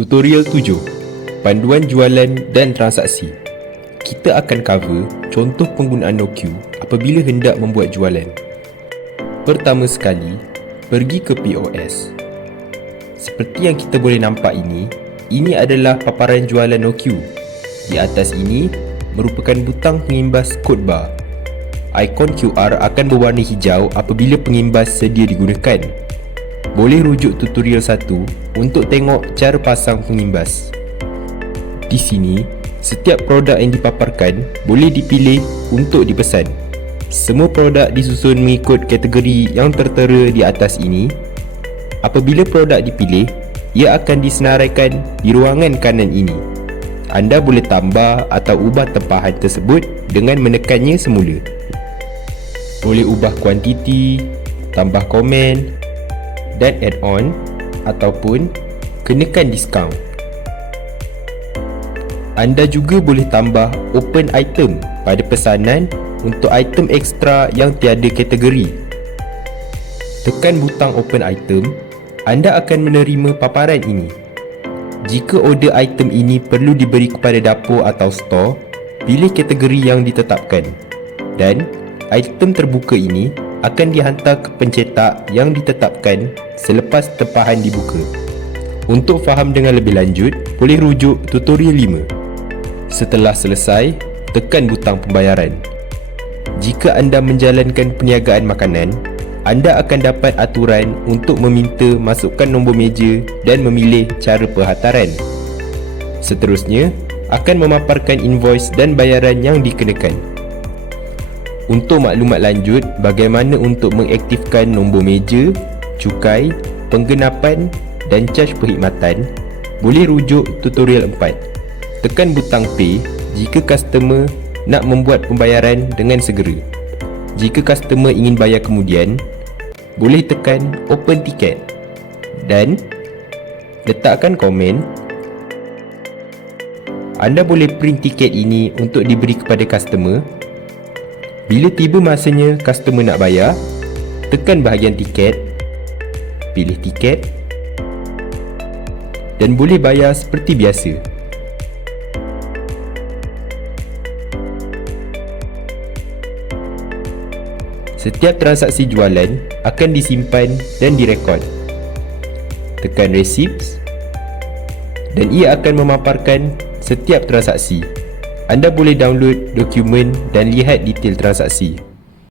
Tutorial 7. Panduan jualan dan transaksi. Kita akan cover contoh penggunaan NoQ apabila hendak membuat jualan. Pertama sekali, pergi ke POS. Seperti yang kita boleh nampak ini adalah paparan jualan NoQ. Di atas ini merupakan butang pengimbas kod bar. Ikon QR akan berwarna hijau apabila pengimbas sedia digunakan. Boleh rujuk tutorial 1 untuk tengok cara pasang pengimbas. Di sini, setiap produk yang dipaparkan boleh dipilih untuk dipesan. Semua produk disusun mengikut kategori yang tertera di atas ini. Apabila produk dipilih, ia akan disenaraikan di ruangan kanan ini. Anda boleh tambah atau ubah tempahan tersebut dengan menekannya semula. Boleh ubah kuantiti, tambah komen dan add-on ataupun kenakan diskaun. Anda juga boleh tambah open item pada pesanan untuk item ekstra yang tiada kategori. Tekan butang open item, anda akan menerima paparan ini. Jika order item ini perlu diberi kepada dapur atau store, pilih kategori yang ditetapkan dan item terbuka ini akan dihantar ke pencetak yang ditetapkan selepas tempahan dibuka. Untuk faham dengan lebih lanjut, boleh rujuk tutorial 5. Setelah selesai, tekan butang pembayaran. Jika anda menjalankan perniagaan makanan, anda akan dapat aturan untuk meminta masukkan nombor meja dan memilih cara perhantaran. Seterusnya, akan memaparkan invoice dan bayaran yang dikenakan. Untuk maklumat lanjut bagaimana untuk mengaktifkan nombor meja, cukai, penggenapan dan caj perkhidmatan, boleh rujuk tutorial 4. Tekan butang pay jika customer nak membuat pembayaran dengan segera. Jika customer ingin bayar kemudian, boleh tekan open tiket dan letakkan komen. Anda boleh print tiket ini untuk diberi kepada customer. Bila tiba masanya customer nak bayar, tekan bahagian tiket, pilih tiket dan boleh bayar seperti biasa. Setiap transaksi jualan akan disimpan dan direkod. Tekan receipts dan ia akan memaparkan setiap transaksi. Anda boleh download dokumen dan lihat detail transaksi.